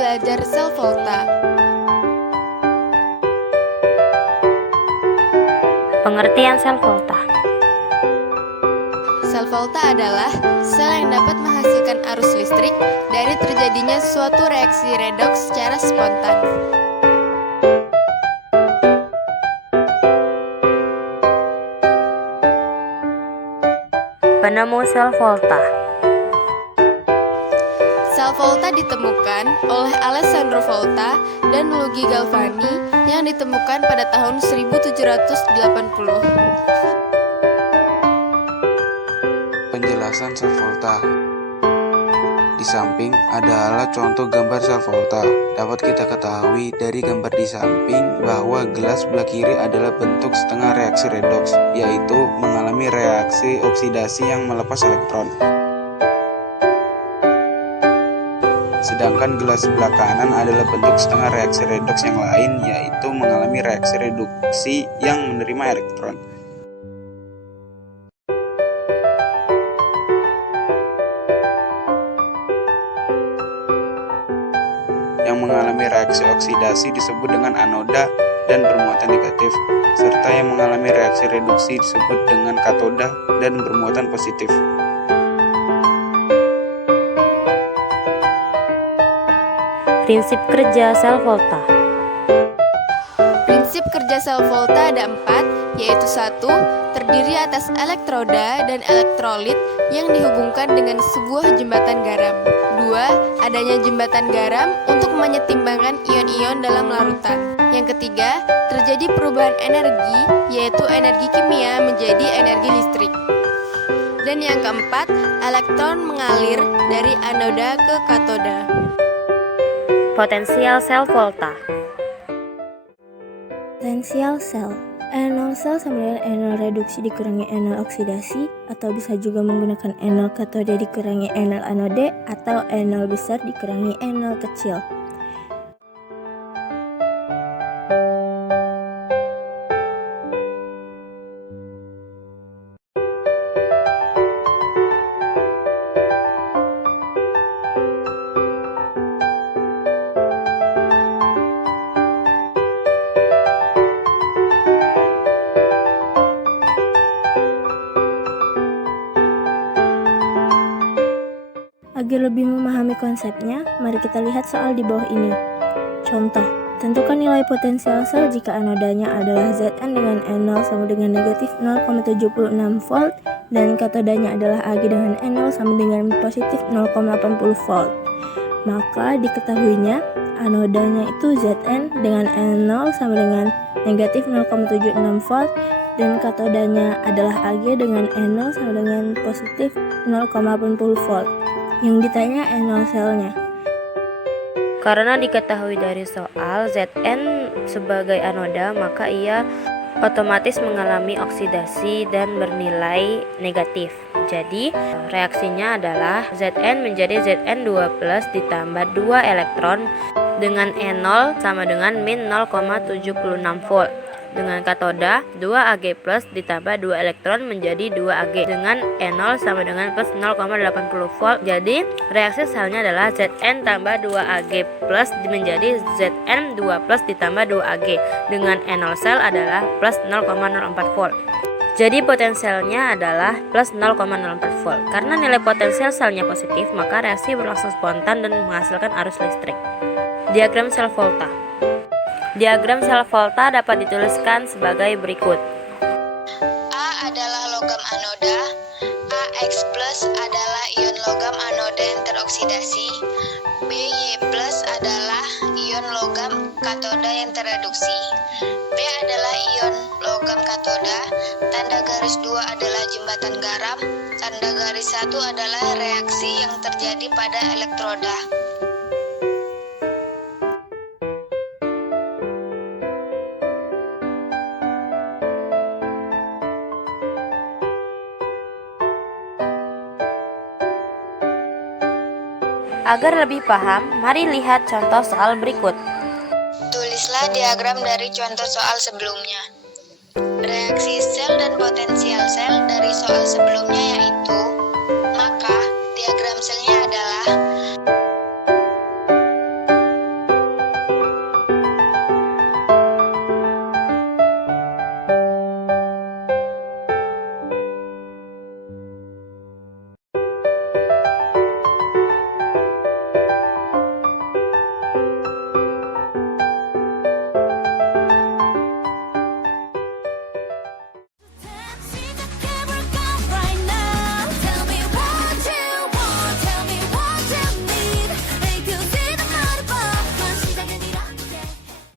belajar sel volta. Pengertian sel volta. Sel volta adalah sel yang dapat menghasilkan arus listrik dari terjadinya suatu reaksi redoks secara spontan. Penemu sel volta. Sel volta ditemukan oleh Alessandro Volta dan Luigi Galvani yang ditemukan pada tahun 1780. Penjelasan sel volta. Di samping ada alat contoh gambar sel volta. Dapat kita ketahui dari gambar di samping bahwa gelas sebelah kiri adalah bentuk setengah reaksi redoks, yaitu mengalami reaksi oksidasi yang melepas elektron. Sedangkan gelas sebelah kanan adalah bentuk setengah reaksi redoks yang lain, yaitu mengalami reaksi reduksi yang menerima elektron. Yang mengalami reaksi oksidasi disebut dengan anoda dan bermuatan negatif, serta yang mengalami reaksi reduksi disebut dengan katoda dan bermuatan positif. Prinsip kerja sel volta. Prinsip kerja sel volta ada 4, yaitu 1. Terdiri atas elektroda dan elektrolit yang dihubungkan dengan sebuah jembatan garam. 2. Adanya jembatan garam untuk menyetimbangkan ion-ion dalam larutan. Yang ketiga, terjadi perubahan energi, yaitu energi kimia menjadi energi listrik. Dan yang keempat, elektron mengalir dari anoda ke katoda. Potensial sel volta. Potensial sel E0 sel sama dengan E0 reduksi dikurangi E0 oksidasi, atau bisa juga menggunakan E0 katoda dikurangi E0 anode, atau E0 besar dikurangi E0 kecil. Agar lebih memahami konsepnya, mari kita lihat soal di bawah ini. Contoh, tentukan nilai potensial sel jika anodanya adalah Zn dengan E0 sama dengan negatif 0,76 volt dan katodanya adalah Ag dengan E0 sama dengan positif 0,80 volt. Maka diketahuinya anodanya itu Zn dengan E0 sama dengan negatif 0,76 volt dan katodanya adalah Ag dengan E0 sama dengan positif 0,80 volt. Yang ditanya E0 selnya. Karena diketahui dari soal Zn sebagai anoda, maka ia otomatis mengalami oksidasi dan bernilai negatif. Jadi reaksinya adalah Zn menjadi Zn2+ ditambah 2 elektron dengan E0 sama dengan min 0,76 volt. Dengan katoda 2Ag plus ditambah 2 elektron menjadi 2Ag dengan E0 sama dengan plus 0,80 volt. Jadi reaksi selnya adalah Zn tambah 2Ag plus menjadi Zn2 plus ditambah 2Ag dengan E0 sel adalah plus 0,04 volt. Jadi potensialnya adalah plus 0,04 volt. Karena nilai potensial selnya positif, maka reaksi berlangsung spontan dan menghasilkan arus listrik. Diagram sel volta. Diagram sel volta dapat dituliskan sebagai berikut. A adalah logam anoda, AX plus adalah ion logam anoda yang teroksidasi, BY plus adalah ion logam katoda yang tereduksi, B adalah ion logam katoda, tanda garis 2 adalah jembatan garam, tanda garis 1 adalah reaksi yang terjadi pada elektroda. Agar lebih paham, mari lihat contoh soal berikut. Tulislah diagram dari contoh soal sebelumnya. Reaksi sel dan potensial sel dari soal sebelumnya yaitu